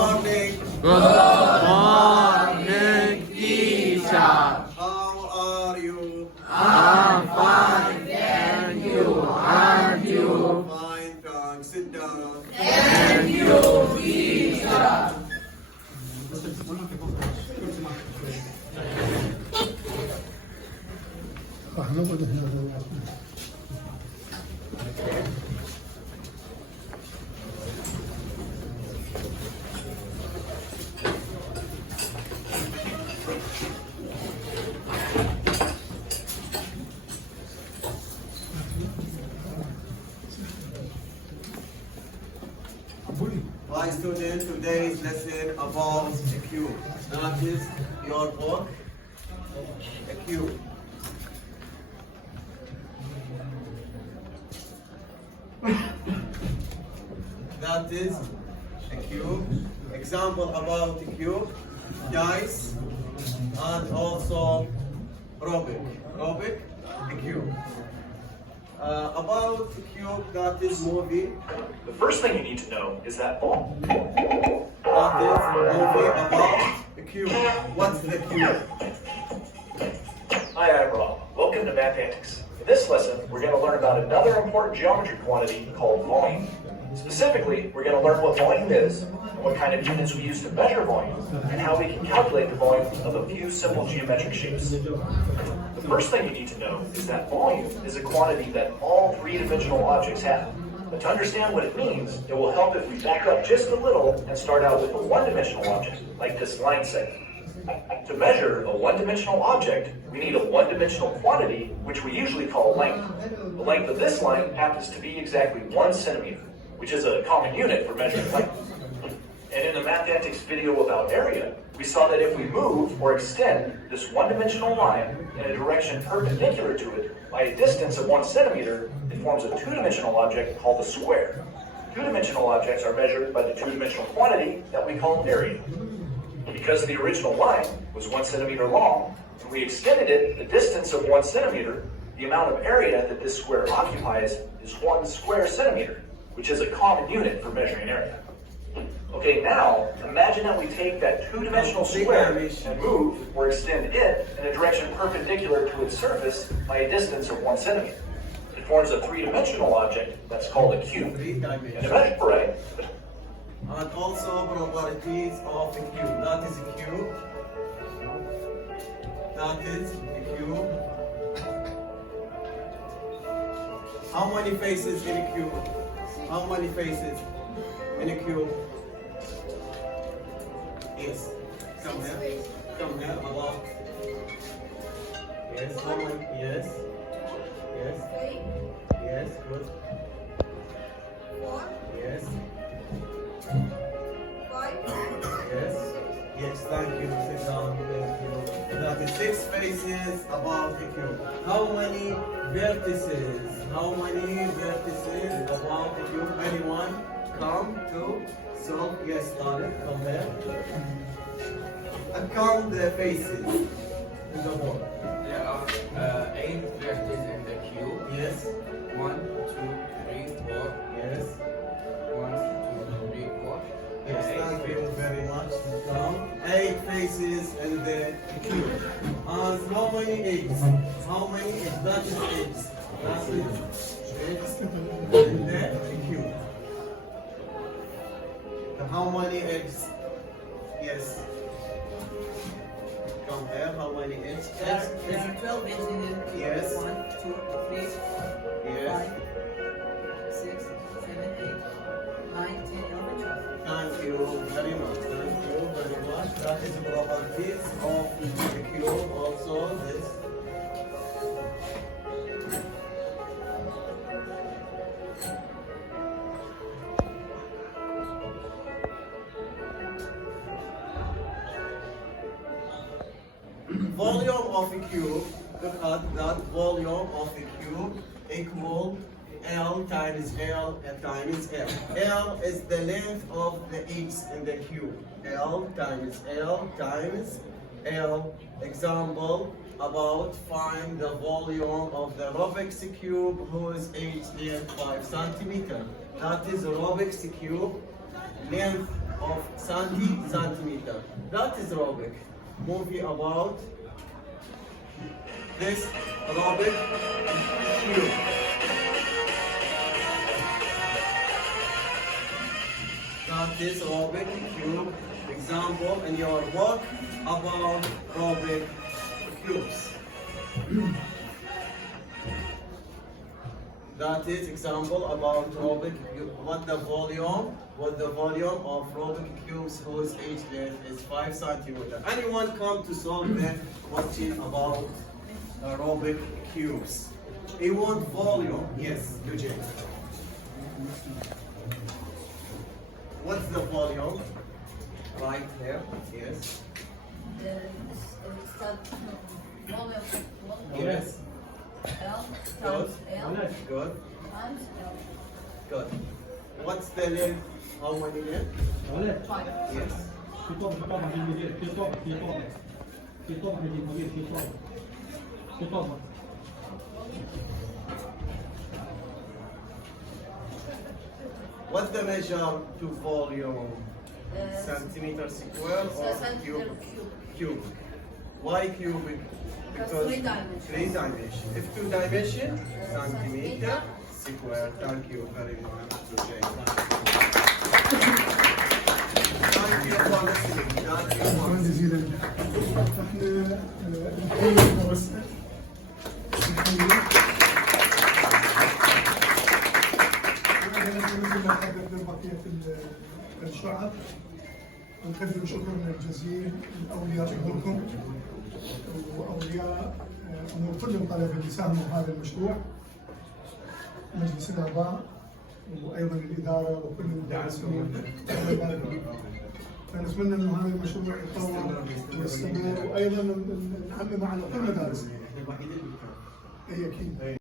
morning. Good morning, teacher. How are you? I'm fine, thank you. And you? Fine, thanks. Sit down. Thank you, teacher. Hi students, today's lesson about a cube. That is your book, a cube. That is a cube. Example about a cube, dice, and also Rubik. Rubik, a cube. About the cube, that is movie. The first thing you need to know is that ball. That is movie about the cube. What's the cube? Hi, I'm Rob. Welcome to Mathematics. In this lesson, we're going to learn about another important geometry quantity called volume. Specifically, we're going to learn what volume is, and what kind of units we use to measure volume, and how we can calculate the volume of a few simple geometric shapes. The first thing you need to know is that volume is a quantity that all three-dimensional objects have. But to understand what it means, it will help if we back up just a little and start out with a one-dimensional object, like this line segment. To measure a one-dimensional object, we need a one-dimensional quantity, which we usually call length. The length of this line happens to be exactly 1 centimeter, which is a common unit for measuring length. And in the mathematics video about area, we saw that if we move or extend this one-dimensional line in a direction perpendicular to it by a distance of 1 centimeter, it forms a two-dimensional object called a square. Two-dimensional objects are measured by the two-dimensional quantity that we call area. Because the original line was 1 centimeter long, and we extended it the distance of 1 centimeter, the amount of area that this square occupies is 1 square centimeter, which is a common unit for measuring area. Okay, now imagine that we take that two-dimensional square and move or extend it in a direction perpendicular to its surface by a distance of 1 centimeter. It forms a three-dimensional object that's called a cube. And to measure, right? And also properties of a cube. That is a cube. That is a cube. How many faces in a cube? How many faces in a cube? Yes. Come here. Come here. About. Yes. How many? Yes. Yes. Yes. Good. Yes. Yes. Yes. Thank you. Sit down. Thank you. That is 6 faces about the cube. How many vertices? How many vertices about the cube? Anyone? Come to. So, yes, Tarek, come there. And count the faces in the board. There are 8 vertices in the cube. Yes. 1, 2, 3, 4. Yes. 1, 2, 3, 4. Yes, thank you very much. Count 8 faces in the cube. And how many eggs? How many eggs? That is eggs. That is eggs in the cube. How many eggs? Yes. Come here. How many eggs? There are 12 eggs in the cube. Yes. 1, 2, 3, Yes. 5, 6, 7, 8, 9, 10, 11, 12. Thank you very much. Thank you very much. That is the properties of the cube. Also, this. Volume of a cube, look at that volume of a cube equal L times L times L. L is the length of the x in the cube. L times L times L. Example about find the volume of the Rubik's cube whose age is 5 centimeters. That is Rubik's cube length of centimeter. That is Rubik. Movie about this Rubik cube. That is Rubik cube example in your work about Rubik cubes. That is example about Rubik cube. What the volume of Rubik cubes whose each length is 5 centimeters. Anyone come to solve the question about Rubik cubes? You want volume? Yes, Eugene. What's the volume? Right here. Yes. Yes. L Good. times L Good. times L. Good. What's the length? How many length? 5. Yes. What's the measure to volume? Centimeter square or Centimeter cube? cube. Why cubic? Because 3 dimensions. 3 dimensions. If 2 dimension, centimeter square. Thank you very much. Okay. Thank you for listening. Thank you شكرا for جزيلا. احنا الحين نرسل مثل ما قدمنا بقية الشعب نقدم شكرنا الجزيل لأولياء أموركم وأولياء أمور كل الطلبة اللي ساهموا بهذا المشروع، مجلس الآباء وأيضا الإدارة وكل المدرسين. فنتمنى انه هذا المشروع يتطور ويستمر وايضا نعمم على كل المدارس. هي اكيد.